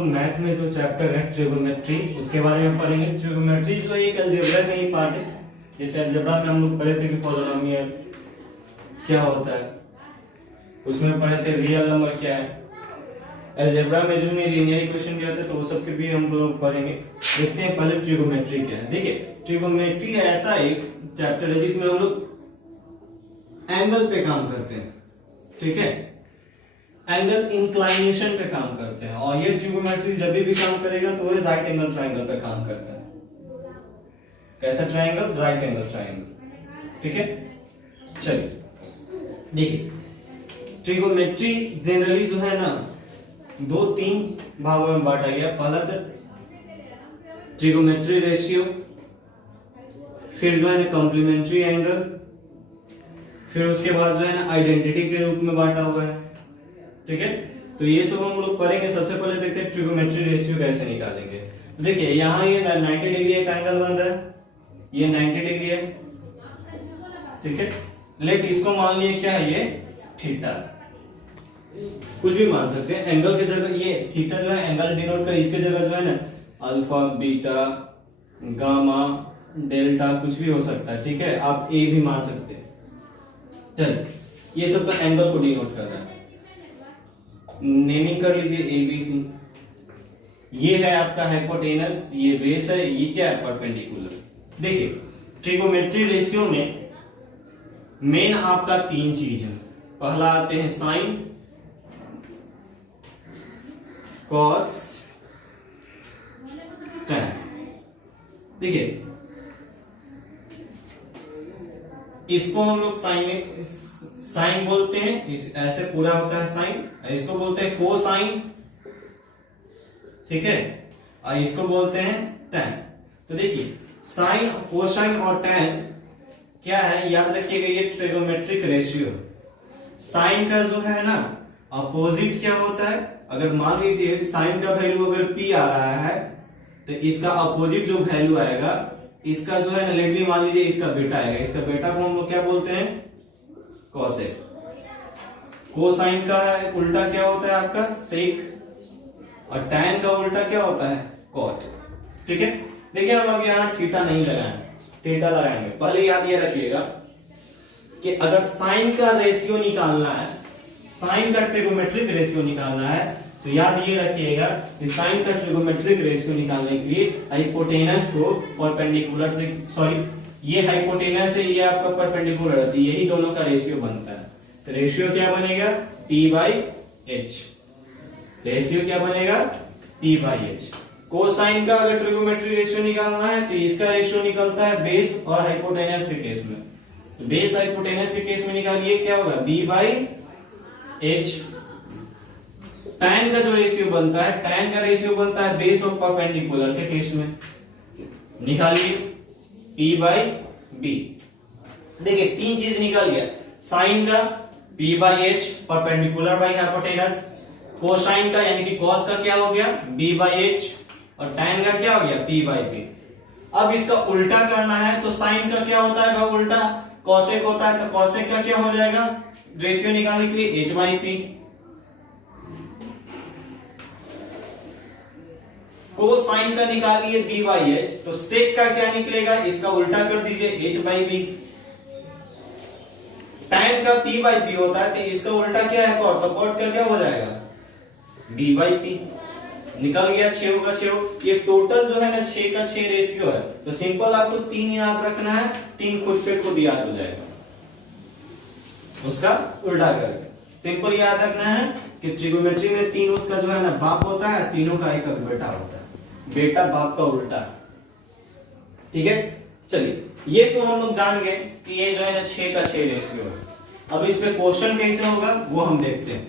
लोग मैथ में जो चैप्टर है ट्रिगोनोमेट्री उसके बारे में पढ़ेंगे। ट्रिगोनोमेट्री जो एक अलजेब्रा का ही पार्ट है। जैसे अलजेब्रा में हम लोग पढ़े थे कि पॉलिनोमियल क्या होता है, उसमें पढ़े थे रियल नंबर क्या है। अलजेब्रा में जो लीनियर इक्वेशन भी आते हैं तो वो सब के भी हम लोग पढ़ेंगे। देखते हैं पहले ट्रिगोनोमेट्री क्या है। देखिए ट्रिगोनोमेट्री ऐसा एक चैप्टर है जिसमें हम लोग एंगल पे काम करते हैं, ठीक है, एंगल इंक्लाइनेशन पे काम करते हैं। और ये ट्रिगोनोमेट्री जब भी काम करेगा तो वो राइट एंगल ट्रायंगल पे काम करता है। कैसा ट्रायंगल? राइट एंगल ट्रायंगल, ठीक है। चलिए देखिए ट्रिगोनोमेट्री जनरली जो है ना 2-3 भागों में बांटा गया। पहला तो ट्रिगोनोमेट्री रेशियो, फिर जो है ना कॉम्प्लीमेंट्री एंगल, फिर उसके बाद जो है ना आइडेंटिटी के रूप में बांटा हुआ है, ठीक है। तो ये सब हम लोग पढ़ेंगे। सबसे पहले देखते हैं ट्रिगोनोमेट्री रेशियो कैसे निकालेंगे। देखिए यहाँ ये 90 डिग्री एक एंगल बन रहा है, ये 90 डिग्री है, ठीक है। लेट इसको मान लिए क्या है, ये थीटा, कुछ भी मान सकते हैं। एंगल की जगह ये थीटा जो है एंगल डिनोट कर, इसके जगह जो है ना अल्फा, बीटा, गामा, डेल्टा कुछ भी हो सकता है, ठीक है। आप ए भी मान सकते हैं। चलिए ये सब तो एंगल को डिनोट कर रहा है। नेमिंग कर लीजिए ए बी सी। ये है आपका हाइपोटेनस, ये बेस है, ये क्या है परपेंडिकुलर। देखिए ट्रिगोनोमेट्री रेशियो में मेन आपका 3 चीज है। पहला आते हैं साइन, कॉस, टैन। देखिए इसको हम लोग साइन बोलते हैं, ऐसे पूरा होता है साइन। इसको बोलते हैं कोसाइन, ठीक है, और इसको बोलते हैं टैन। तो देखिए साइन, कोसाइन और टैन क्या है, याद रखिएगा ये ट्रिगोनोमेट्रिक रेशियो। साइन का जो है ना अपोजिट क्या होता है, अगर मान लीजिए साइन का वैल्यू अगर p आ रहा है तो इसका अपोजिट जो वैल्यू आएगा, इसका जो है ना लेट भी मान लीजिए इसका बेटा आएगा, इसका बेटा को हम लोग क्या बोलते हैं, कॉसेक। कोसाइन का उल्टा क्या होता है आपका, सेक। और टैन का उल्टा क्या होता है, कॉट, ठीक है। देखिए हम अब यहाँ थीटा नहीं लगाएंगे, थीटा लगाएंगे। पहले याद ये रखिएगा कि अगर साइन का रेशियो निकालना है, साइन का ट्रिगोनोमेट्रिक रेशियो निकालना है, तो याद ये रखिएगा कि साइन का ट्रिगोनोमेट्रिक रेशियो निकालने के लिए हाइपोटेनस को परपेंडिकुलर से, सॉरी ये हाइपोटेनस है, ये आपका परपेंडिकुलर है, तो यही दोनों का रेशियो बनता है। तो रेशियो क्या बनेगा, p/h। रेशियो क्या बनेगा, p/h। कोसाइन का अगर ट्रिगोनोमेट्रिक रेशियो निकालना है तो इसका रेशियो निकलता है बेस और हाइपोटेनस के केस में। तो बेस हाइपोटेनस के केस में निकालिए क्या होगा, b/h। टैन का जो रेशियो बनता है, टैन का रेशियो बनता है बेस और परपेंडिकुलर के केस में, निकालिए p/b। देखिए 3 चीज निकल गया, साइन का p/h perpendicular by hypotenuse, cosine का यानी कि कॉस का क्या हो गया b/h, और टैन का क्या हो गया p/b। अब इसका उल्टा करना है तो साइन का क्या होता है भाई, उल्टा कॉसेक होता है, तो कॉसेक का क्या हो जाएगा, रेशियो निकालने के लिए h/p। कोसाइन का निकालिए b/h, तो सेक का क्या निकलेगा, इसका उल्टा कर दीजिए h/b। टैन का p/b होता है तो इसका उल्टा क्या है, कॉट, तो कॉट का क्या हो जाएगा b/p। निकल गया 6 का 6। ये टोटल जो है ना 6 का 6 रेशियो है। तो सिंपल आपको 3 याद रखना है, 3 खुद पे खुद याद हो जाएगा, उसका उल्टा करके। सिंपल याद रखना है कि ट्रिगोनोमेट्री में 3 उसका जो है ना बाप होता है, तीनों का एक बेटा होता है, बेटा बाप का उल्टा, ठीक है। चलिए ये तो हम लोग जान गए कि ये जो है ना 6 का 6 रेशियो है। अब इसमें क्वेश्चन कैसे होगा वो हम देखते हैं।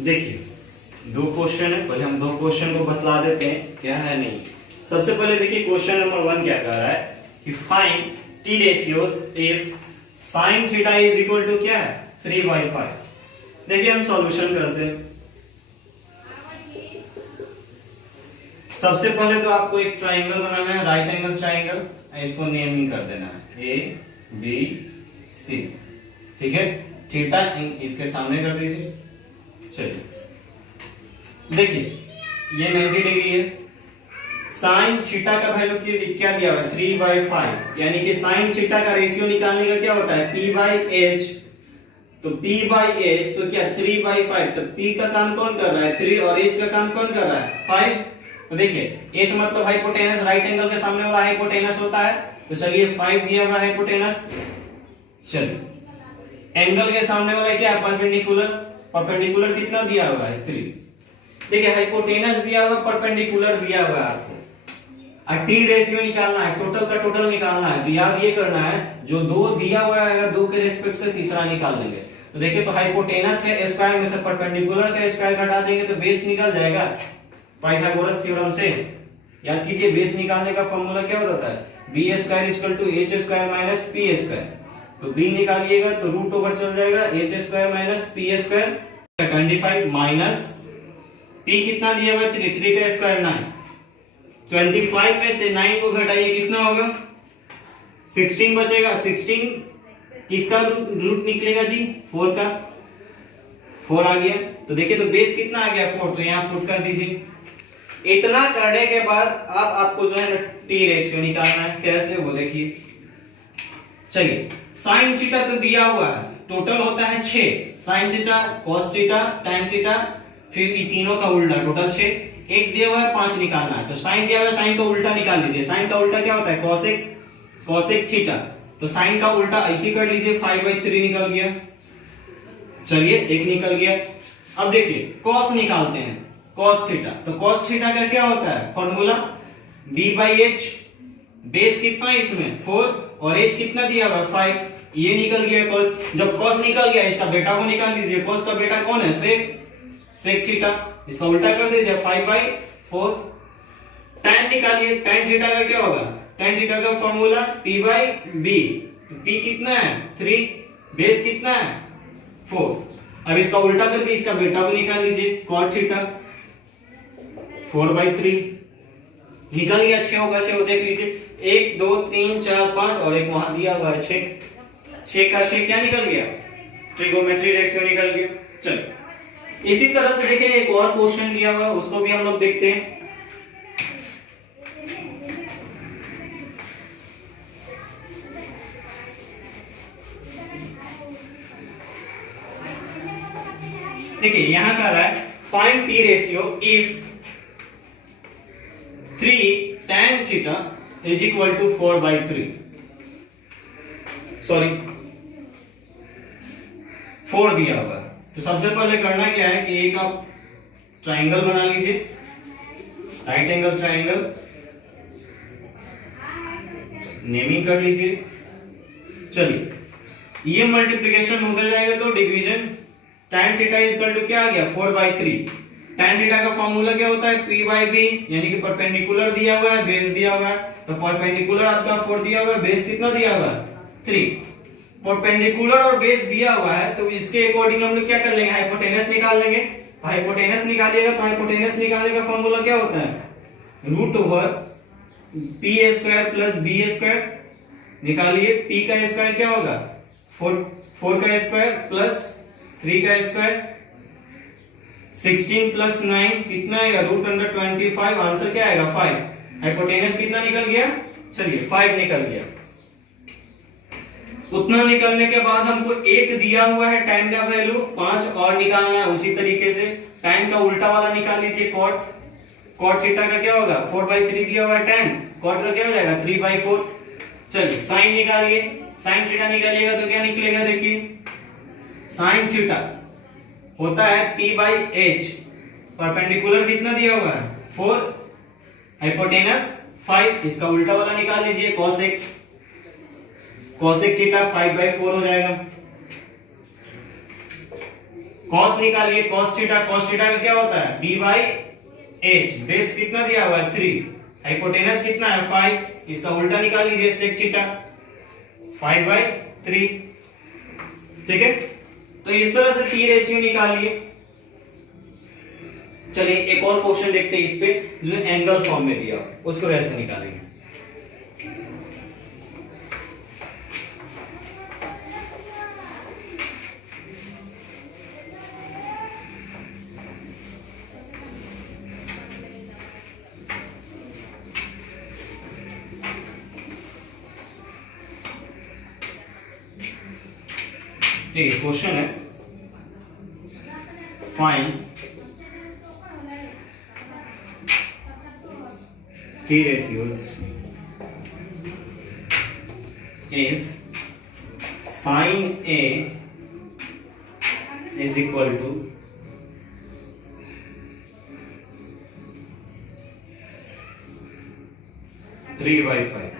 देखिए दो क्वेश्चन है, पहले हम दो क्वेश्चन को बतला देते हैं क्या है नहीं। सबसे पहले देखिए क्वेश्चन नंबर 1 क्या कह रहा है कि find T ratios if sine theta is equal to क्या है 3/5। देखिए हम सॉल्यूशन करते हैं। सबसे पहले तो आपको एक ट्राइंगल बनाना है, राइट एंगल ट्राइंगल, इसको नेमिंग कर देना है ए बी सी, ठीक है। थीटा इसके सामने कर दीजिए। चलिए देखिए ये 90 डिग्री है। साइन थीटा का वैल्यू क्या दिया हुआ है 3/5, यानी कि साइन थीटा का रेशियो निकालने का क्या होता है p/h। तो p/h तो क्या 3/5, तो p का काम कौन कर रहा है 3 और h का काम कौन कर रहा है 5। तो देखिए h मतलब हाइपोटेनस, राइट एंगल के सामने वाला हाइपोटेनस होता है। तो चलिए 5 दिया हुआ हाइपोटेनस। चलिए एंगल के सामने वाला क्या है परपेंडिकुलर, परपेंडिकुलर कितना दिया हुआ है 3। देखिए हाइपोटेनस दिया हुआ, परपेंडिकुलर दिया हुआ है आपको, और टी रेशियो निकालना है, टोटल का टोटल निकालना है। तो याद ये करना है जो दो दिया हुआ है दो के रेस्पेक्ट से तीसरा निकाल लेंगे। तो देखिए तो हाइपोटेनस के स्क्वायर में से परपेंडिकुलर का स्क्वायर घटा देंगे तो बेस निकल जाएगा पाइथागोरस थ्योरम से। याद कीजिए बेस निकालने का फॉर्मूला क्या होता है b² = h² - p²। तो b निकालिएगा तो रूट ओवर चल जाएगा h² - p²। 25 माइनस p कितना दिया हुआ है 3 का स्क्वायर 9। 25 में से 9 को घटाइए कितना होगा 16 बचेगा। 16 किसका रूट निकलेगा जी 4 का, 4 आ गया। तो देखिए तो बेस कितना आ गया 4, तो यहां पुट कर दीजिए। इतना करने के बाद अब आपको जो है टी रेशियो निकालना है। कैसे वो देखिए। चलिए साइन थीटा तो दिया हुआ है, टोटल होता है 6, sine theta cos theta tan theta फिर ये तीनों का उल्टा टोटल 6। एक दिया हुआ है 5 निकालना है। तो साइन दिया हुआ है, साइन का उल्टा निकाल लीजिए। साइन का उल्टा क्या होता है cosec, cosec थीटा। तो साइन का उल्टा ऐसे कर लीजिए 5/3 निकल गया। चलिए एक निकल गया। अब देखिए cos निकालते हैं, cos थीटा। तो cos थीटा का क्या होता है फॉर्मूला b/h। बेस कितना है इसमें 4 और h कितना दिया हुआ 5, ये निकल गया cos। जब cos निकल गया इसका बेटा को निकाल लीजिए। cos का बेटा कौन है sec थीटा, इसका उल्टा कर दीजिए 5/4। tan निकालिए, tan थीटा का क्या होगा tan थीटा का फॉर्मूला p/b। p कितना है 3, बेस कितना है 4। अब इसका उल्टा करके इसका बेटा को निकाल लीजिए cot थीटा 4/3 निकल गया। 6 होगा 6 देख लीजिए 1 2 3 4 5 और एक वहां दिया हुआ है 6 का 6 क्या निकल गया ट्रिगोमेट्री रेशियो निकल गया। चलो इसी तरह से देखिए एक और क्वेश्चन दिया हुआ है उसको भी हम लोग देखते हैं। देखिए यहां कह रहा है find T ratio if 3 tan theta is equal to 4/3, sorry 4 दिया होगा। तो सबसे पहले करना क्या है कि एक आप ट्राइंगल बना लीजिए, राइट एंगल ट्राइंगल, नेमिंग कर लीजिए। चलिए ये मल्टीप्लिकेशन होता जाएगा तो division tan theta is equal to क्या आ गया 4/3। tan थीटा का फॉर्मूला क्या होता है p/b, यानी कि परपेंडिकुलर दिया हुआ है बेस दिया हुआ है। तो परपेंडिकुलर आपका 4 दिया हुआ है, बेस कितना दिया हुआ है 3। परपेंडिकुलर और बेस दिया हुआ है तो इसके अकॉर्डिंग हम लोग क्या कर लेंगे हाइपोटेनस निकाल लेंगे। हाइपोटेनस निकालिएगा तो हाइपोटेनस निकालने का फॉर्मूला क्या होता है रूट ओवर p² + b² निकालिए। p का स्क्वायर क्या होगा 4 का स्क्वायर प्लस 3 का स्क्वायर 16 + 9 कितना आएगा √25। आंसर क्या आएगा 5। हाइपोटेनस कितना निकल गया चलिए 5 निकल गया। उतना निकलने के बाद हमको एक दिया हुआ है tan का वैल्यू 5 और निकालना है। उसी तरीके से tan का उल्टा वाला निकाल लीजिए cot थीटा का क्या होगा 4/3 दिया हुआ है tan, cot का क्या हो जाएगा 3/4। चलिए साइन निकालिए, साइन थीटा निकालिएगा तो क्या निकलेगा देखिए साइन थीटा होता है p/h। परपेंडिकुलर कितना दिया हुआ है 4, हाइपोटेनस 5, इसका उल्टा वाला निकाल लीजिए cosec थीटा 5/4 हो जाएगा। कॉस निकालिए, कॉस थीटा का क्या होता है b बाई h। बेस कितना दिया हुआ है 3, हाइपोटेनस कितना है 5, इसका उल्टा निकाल लीजिए सेक थीटा 5 बाई 3। ठीक है, तो इस तरह से P रेशियो निकालिए। चलिए एक और क्वेश्चन देखते हैं इस पे, जो एंगल फॉर्म में दिया उसको कैसे निकालेंगे। ठीक है, क्वेश्चन है find T ratios if sin A is equal to 3/5,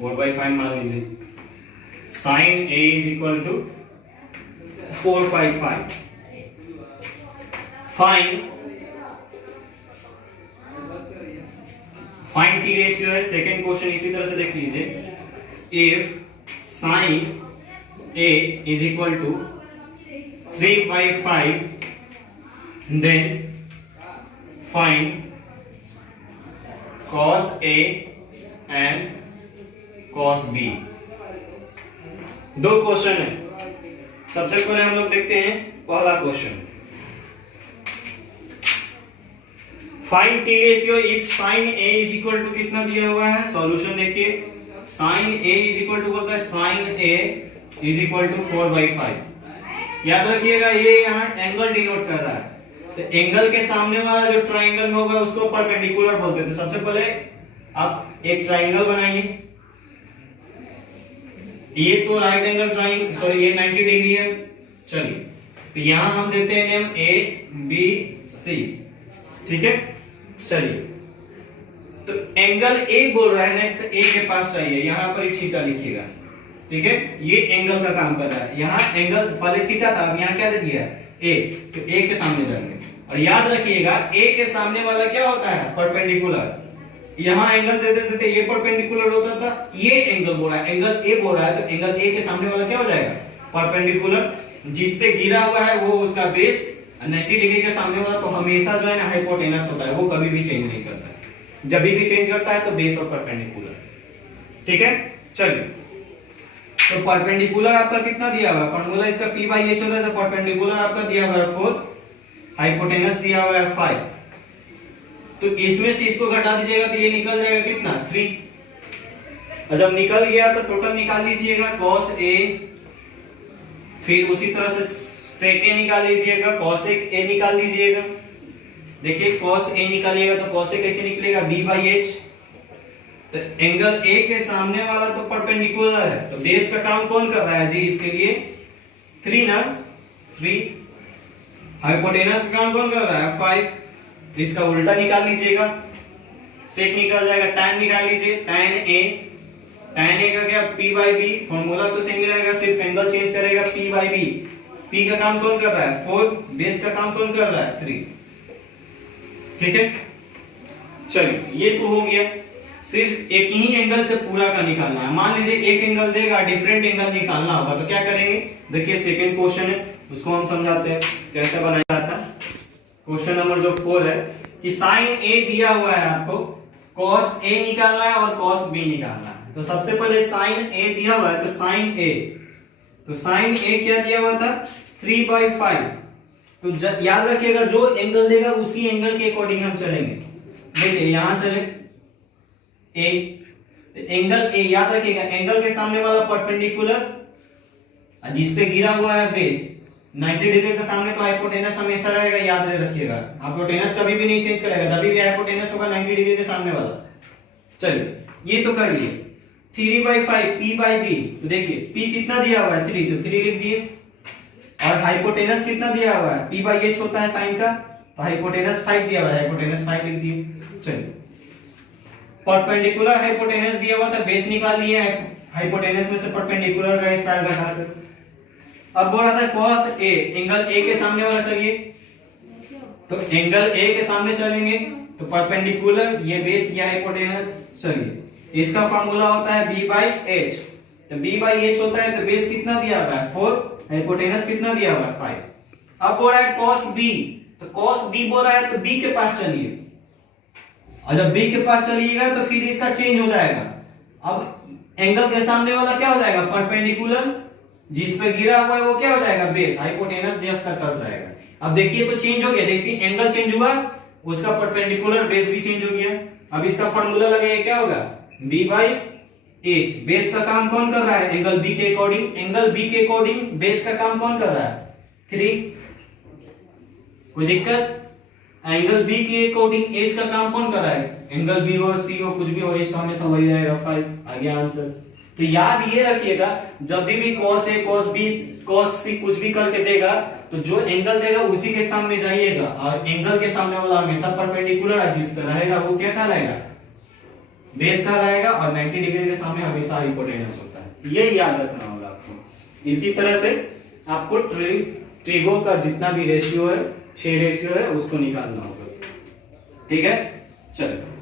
4/5 मान लीजिए, sin A is equal to 4/5। Find T ratio है। सेकंड क्वेश्चन इसी तरह से देख लीजिए, if sin A is equal to 3/5 then find cos A and cos B। दो question है, सबसे पहले हम लोग देखते हैं पहला question, find T ratio if sine A is equal to कितना दिया हुआ है। सॉल्यूशन देखिए, sine A is equal to बोलता है sine A is equal to 4/5। याद रखिएगा ये यहाँ एंगल डिनोट कर रहा है, तो एंगल के सामने वाला जो ट्राइंगल में होगा उसको परपेंडिकुलर बोलते हैं। तो सबसे पहले आप एक ट्राइंगल बनाइए, ये तो राइट एंगल ट्राइंगल, सॉरी ये 90 डिग्री है। चलिए तो यहां हम देते हैं नेम ए बी सी। ठीक है, चलिए तो एंगल ए बोल रहा है ना, तो ए के पास चाहिए, यहां पर ही थीटा लिखिएगा। ठीक है, ये एंगल का काम कर रहा है, यहां एंगल पहले थीटा था, अब यहां क्या दे दिया है ए, तो ए के सामने जाएंगे। और याद रखिएगा ए के सामने वाला क्या होता है परपेंडिकुलर। यहां एंगल दे देते थे, ये परपेंडिकुलर होता था, ये एंगल बोल रहा है, एंगल ए बोल रहा है, तो एंगल ए के सामने वाला क्या हो जाएगा परपेंडिकुलर। जिस पे गिरा हुआ है वो उसका बेस 90 डिग्री के सामने वाला तो हमेशा जो है ना हाइपोटेनस होता है, वो कभी भी चेंज नहीं करता है। जब भी चेंज करता है तो बेस और परपेंडिकुलर। ठीक है, चलिए तो परपेंडिकुलर आपका कितना दिया हुआ है, फार्मूला इसका p बाई h होता है, तो परपेंडिकुलर आपका दिया हुआ है 4, हाइपोटेनस दिया हुआ है 5, तो इसमें से इसको घटा दीजिएगा तो ये निकल जाएगा कितना 3। और जब निकल गया तो टोटल निकाल लीजिएगा cos a, फिर उसी तरह से sec a निकाल लीजिएगा, cosec a निकाल लीजिएगा। देखिए cos a निकालिएगा तो cos a कैसे निकलेगा b बाई h। तो एंगल a के सामने वाला तो परपेंडिकुलर है, तो बेस का काम कौन कर रहा है जी इसके लिए 3 ना 3। हाइपोटेनस का काम कौन कर रहा है 5, इसका उल्टा निकाल लीजिएगा, सेक निकल जाएगा, tan निकाल लीजिए, tan a का क्या p बाई b, फॉर्मूला तो सेम रहेगा, सिर्फ एंगल चेंज करेगा p बाई b। p का काम कौन कर रहा है 4, बेस का काम कौन कर रहा है 3। ठीक है, चलिए ये तो हो गया, सिर्फ एक ही एंगल से पूरा का निकालना है। मान लीजिए एक एंगल देगा, डिफरेंट एंगल निकालना होगा, तो क्या करेंगे, देखिए सेकंड क्वेश्चन है उसको हम समझाते हैं कैसे बनाया जाता है। क्वेश्चन नंबर जो 4 है कि साइन ए दिया हुआ है, आपको कॉस ए निकालना है और कॉस बी निकालना है। तो सबसे पहले साइन ए दिया हुआ है, तो साइन ए क्या दिया हुआ था 3/5। तो याद रखिएगा जो एंगल देगा उसी एंगल के अकॉर्डिंग हम चलेंगे। देखिए यहां चले ए, एंगल ए याद रखिएगा, एंगल के सामने वाला परपेंडिकुलर, जिस पे गिरा हुआ है बेस 90 डिग्री के सामने, तो हाइपोटेनस हमेशा रहेगा, याद रखिएगा हाइपोटेनस कभी भी नहीं चेंज करेगा, जब भी हाइपोटेनस होगा 90 डिग्री के सामने वाला। चलिए ये तो कर लिए 3/5 p बाई b। तो देखिए p कितना दिया हुआ है 3, तो 3 लिख दिए, और हाइपोटेनस कितना दिया हुआ है p बाई h होता है साइन का, तो हाइपोटेनस 5 दिया हुआ है, हाइपोटेनस 5 लिख दिए। चलिए परपेंडिकुलर हाइपोटेनस दिया हुआ था, बेस निकाल लिए हाइपोटेनस में से परपेंडिकुलर का स्क्वायर घटाकर, अब बोल रहा था cos A, एंगल A के सामने वाला चलिए, तो एंगल A के सामने चलेंगे तो परपेंडिकुलर, ये बेस या हाइपोटेनस। चलिए इसका फॉर्मूला होता है b बाई h, तो b बाई h होता है, तो बेस कितना दिया हुआ है 4, हाइपोटेनस कितना दिया हुआ है 5। अब बोल रहा है cos b, तो cos b बोल रहा है तो b के पास चलिए, और जब b के पास चलिएगा तो फिर इसका चेंज हो जाएगा। अब एंगल के सामने वाला क्या हो जाएगा परपेंडिकुलर, जिस पे गिरा हुआ है वो क्या हो जाएगा बेस, हाइपोटेनस जस का तस रहेगा। अब देखिए तो चेंज हो गया, जैसे एंगल चेंज हुआ उसका परपेंडिकुलर बेस भी चेंज हो गया। अब इसका फॉर्मूला लगाइए, क्या होगा b बाई h। बेस का काम कौन कर रहा है, एंगल b के अकॉर्डिंग, एंगल b के अकॉर्डिंग बेस का काम कौन कर रहा है 3। कोई दिक्कत, एंगल b के अकॉर्डिंग h का काम कौन कर रहा है, एंगल b हो c हो कुछ भी हो, h तो हमेशा वही रहेगा 5। आ गया आंसर। तो याद ये रखिएगा, जब भी cos a cos b cos c कुछ भी करके देगा तो जो एंगल देगा उसी के सामने जाइएगा, और एंगल के सामने वाला हमेशा परपेंडिकुलर है, जिस पे रहेगा वो क्या कहलाएगा बेस कहलाएगा, और 90 डिग्री के सामने हमेशा हाइपोटेनस होता है। ये याद रखना होगा आपको। इसी तरह से आपको ट्रिगो का जितना भी रेशियो है, 6 रेशियो है, उसको निकालना होगा। ठीक है, चलो।